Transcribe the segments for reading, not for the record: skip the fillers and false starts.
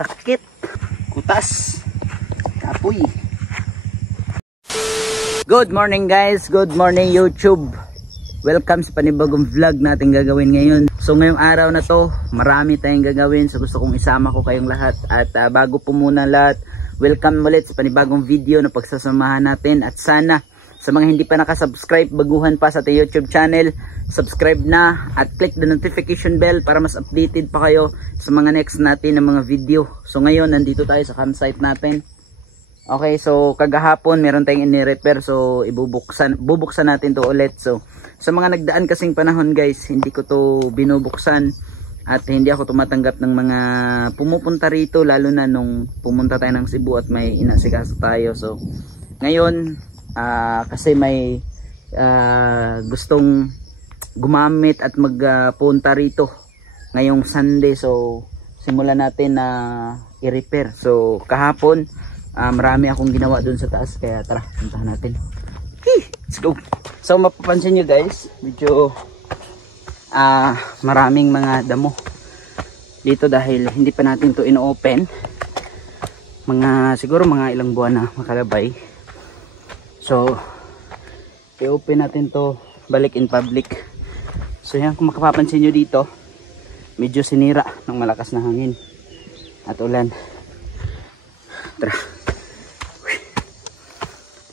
sakit, kutas, kapoy. Good morning guys, good morning YouTube. Welcome sa panibagong vlog natin gagawin ngayon. So ngayong araw na to, marami tayong gagawin. So gusto kong isama ko kayong lahat. At bago po muna lahat, welcome ulit sa panibagong video na pagsasamahan natin. At sana sa mga hindi pa nakasubscribe, baguhan pa sa ating YouTube channel, subscribe na at click the notification bell para mas updated pa kayo sa mga next natin na mga video. So ngayon, nandito tayo sa campsite natin. Okay, so kagahapon meron tayong ini-repair, so bubuksan natin to ulit. So sa mga nagdaan kasing panahon guys, hindi ko to binubuksan at hindi ako tumatanggap ng mga pumupunta rito, lalo na nung pumunta tayo ng Cebu at may inasikaso tayo. So ngayon, kasi may gustong gumamit at magpunta rito ngayong Sunday, so simulan natin na i-repair. So kahapon marami akong ginawa dun sa taas, kaya tara, puntahan natin. Let's go. So mapapansin nyo guys, medyo maraming mga damo dito dahil hindi pa natin to ino-open. Siguro mga ilang buwan na makalabay. So i-open natin to balik in public. So yan, kung makapapansin nyo dito, medyo sinira ng malakas na hangin at ulan. Tara,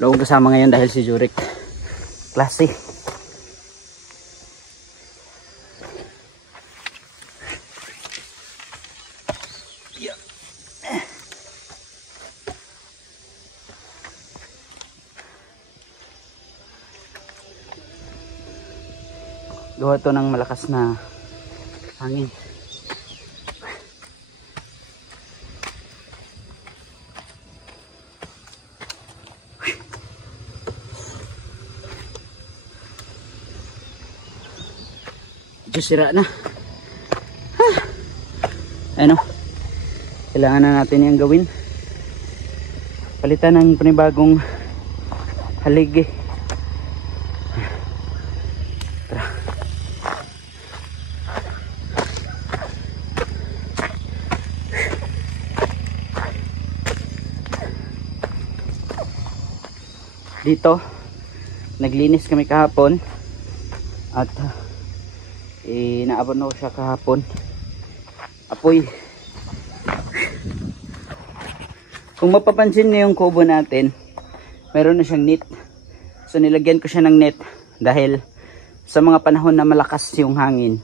lawang kasama ngayon dahil si Jurek. Klase. Gawa to ng malakas na hangin. Medyo sira na. Ano? Kailangan na natin yung gawin. Palitan ng panibagong haligi. Dito naglinis kami kahapon at inaabot na ko siya kahapon. Apoy. Kung mapapansin niyo yung kubo natin, meron na siyang net. So nilagyan ko siya ng net dahil sa mga panahon na malakas yung hangin,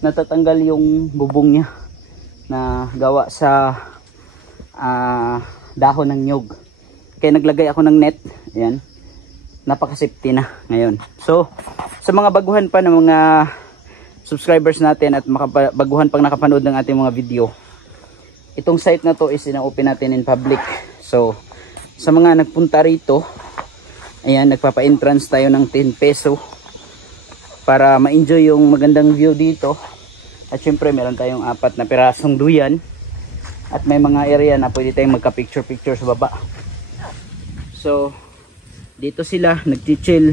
natatanggal yung bubong niya na gawa sa dahon ng nyog. Kaya naglagay ako ng net. Ayan, napaka-safety na ngayon. So sa mga baguhan pa ng mga subscribers natin at baguhan pang nakapanood ng ating mga video, itong site na to is ina-open natin in public. So sa mga nagpunta rito, ayan, nagpapa-entrance tayo ng 10 peso para ma-enjoy yung magandang view dito. At syempre meron tayong 4 na pirasong duyan at may mga area na pwede tayong magka-picture sa baba. So dito sila nag-chill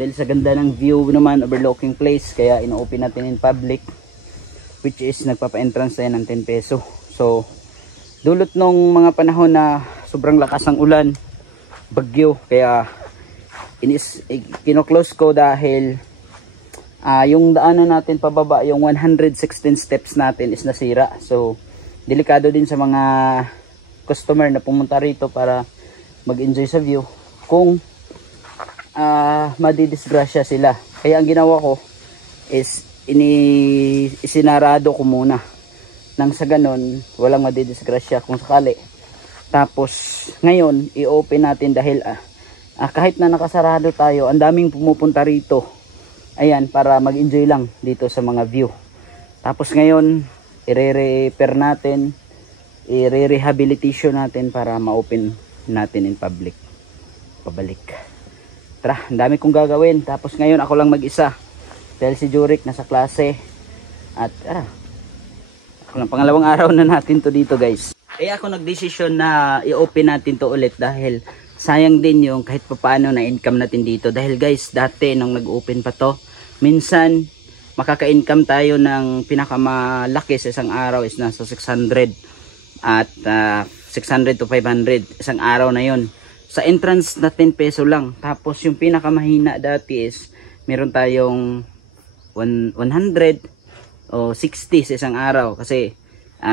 dahil sa ganda ng view naman, overlooking place, kaya ino-open natin in public, which is nagpapa-entrance tayo ng 10 peso. So dulot nung mga panahon na sobrang lakas ang ulan, bagyo, kaya kino-close ko dahil yung daanan natin pababa, yung 116 steps natin is nasira. So delikado din sa mga customer na pumunta rito para mag-enjoy sa view kung madidisgrasya sila. Kaya ang ginawa ko is isinarado ko muna nang sa ganon walang madidisgrasya kung sakali. Tapos ngayon i-open natin dahil kahit na nakasarado tayo, ang daming pumupunta rito, ayan, para mag-enjoy lang dito sa mga view. Tapos ngayon i-repair natin, i-rehabilitation natin para ma-open natin in public pabalik. Tara, ang dami kong gagawin. Tapos ngayon ako lang mag-isa dahil si Jurek nasa klase. At ako lang, pangalawang araw na natin to dito guys. Kaya ako nagdesisyon na i-open natin to ulit dahil sayang din yung kahit papaano na income natin dito. Dahil guys, dati nung nag-open pa to, minsan makaka-income tayo ng pinakamalaki sa isang araw is nasa 600 at 600 to 500 isang araw na yon. Sa entrance na 10 peso lang. Tapos yung pinakamahina dati is meron tayong 100 o 60 sa isang araw kasi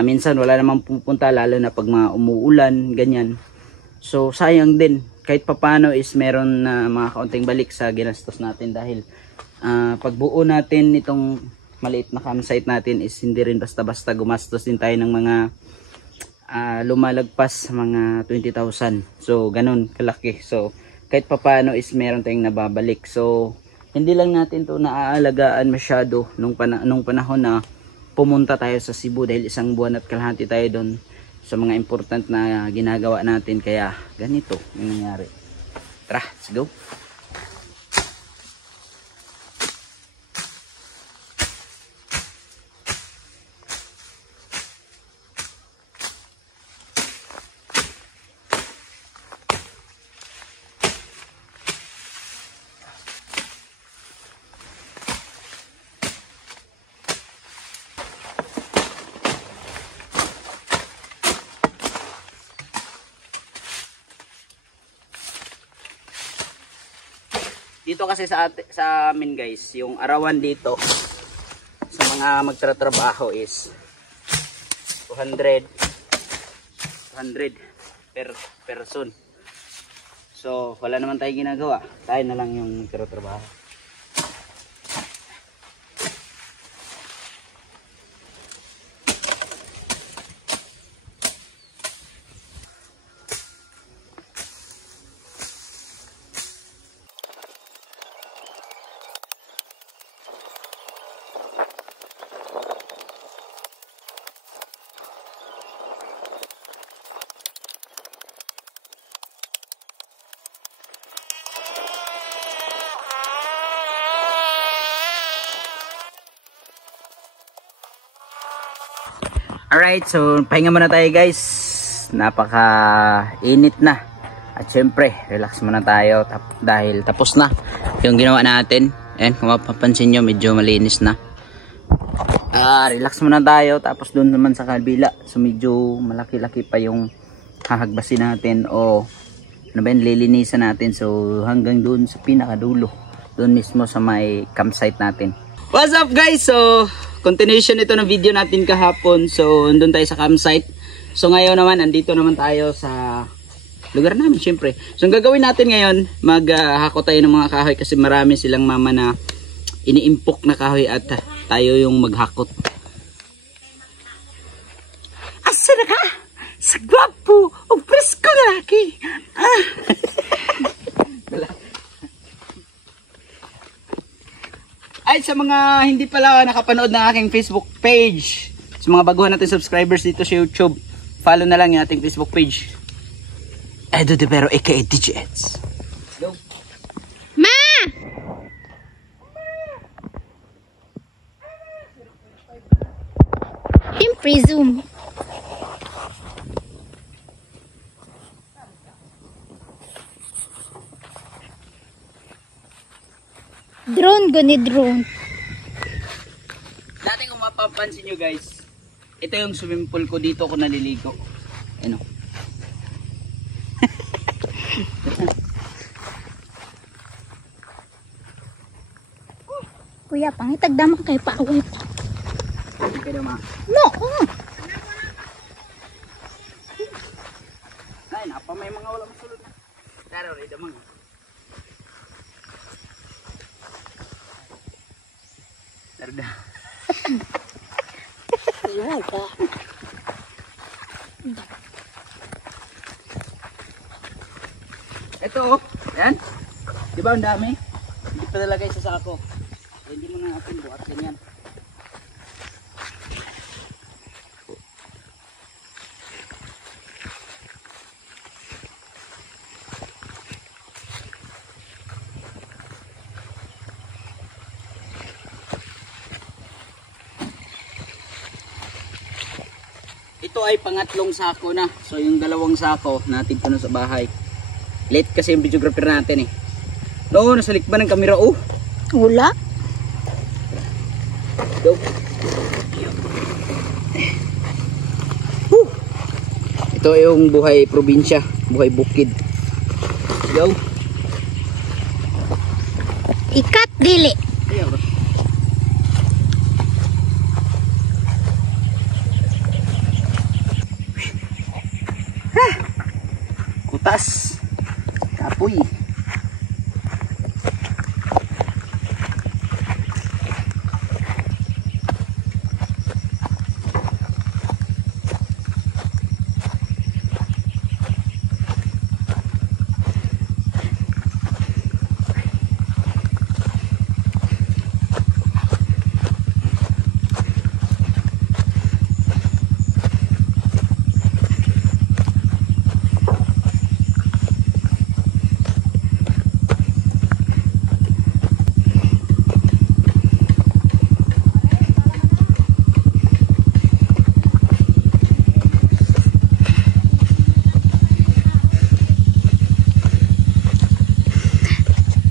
minsan wala namang pupunta lalo na pag mga umuulan ganyan. So sayang din kahit papano is meron na mga kaunting balik sa ginastos natin dahil pagbuo natin itong maliit na campsite natin is hindi rin basta-basta, gumastos din tayo ng mga lumalagpas mga 20,000. So ganun kalaki. So kahit papano is meron tayong nababalik. So hindi lang natin to naaalagaan masyado nung panahon na pumunta tayo sa Cebu dahil isang buwan at kalahati tayo doon sa mga important na ginagawa natin. Kaya ganito yung nangyari. Tara, let's go. Dito kasi sa amin guys, yung arawan dito sa mga magtatrabaho is 200 per person. So wala naman tayong ginagawa, tayo na lang yung magtatrabaho. Alright, so pahinga muna tayo guys. Napaka init na. At syempre, relax muna tayo dahil tapos na yung ginawa natin. Ayan, kung mapapansin nyo, medyo malinis na. Relax muna tayo. Tapos doon naman sa kabila, so medyo malaki-laki pa yung hahagbasin natin o ano ba yun, lilinisan natin. So hanggang doon sa pinakadulo, doon mismo sa may campsite natin. What's up guys? So continuation ito ng video natin kahapon. So andun tayo sa campsite. So ngayon naman andito naman tayo sa lugar namin syempre. So ang gagawin natin ngayon, maghako tayo ng mga kahoy kasi marami silang mama na iniimpok na kahoy at tayo yung maghakot. Asa na ka? Sa gwapo o presko na laki. Ay, sa mga hindi pala nakapanood ng aking Facebook page, sa mga baguhan natin subscribers dito sa YouTube, follow na lang yung ating Facebook page. Edo de Pero aka DJ Eds. Go. Ma! Siyempre, zoom. Drone, gani drone. Dati kung mapapansin nyo guys, ito yung swimming pool ko, dito ako naliligo. Ano? Kuya, pangitagdaman kay paaway pa. Hindi ka naman. No! Ay, napa may mga walang sulod na. Tara, rin damang. Tarda. Wala. Ito oh, ayan. Di ba ang dami? Hindi pa nalagay sa sako. Hindi mo na natin buhat ganyan. Ito ay pangatlong sako na. So yung dalawang sako natin ko na sa bahay. Late kasi yung videographer natin eh. No, nasa likban ng kamera oh. Wala. Go. Ito yung buhay probinsya, buhay bukid. Go. Ikat dili. Kutas. Kapoy.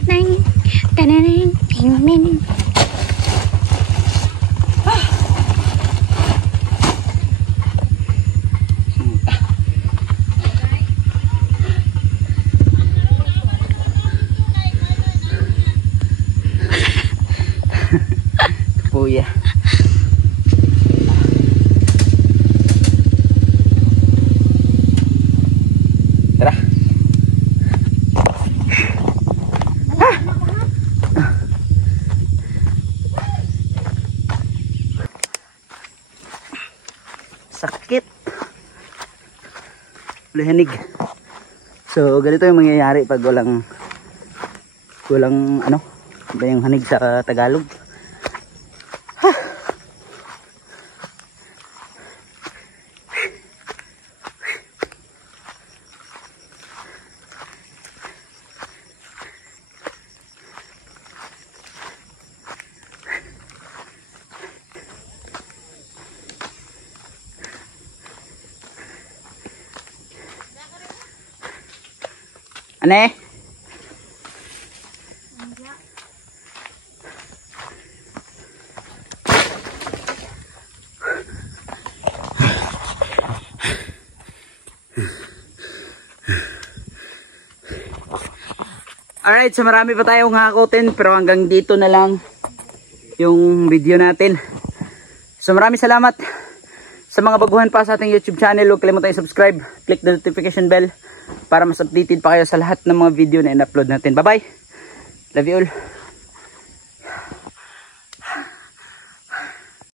Nang, tananang, tingning. Kuya. Tara. Sakit. Lahanig. So, ganito yung mangyayari pag walang ano, ba yung hanig sa Tagalog. Ane? Alright, so marami pa tayong hakutin pero hanggang dito na lang yung video natin. So maraming salamat sa mga baguhan pa sa ating YouTube channel. Huwag kalimutan i-subscribe, click the notification bell para mas updated pa kayo sa lahat ng mga video na in-upload natin. Bye bye! Love you all!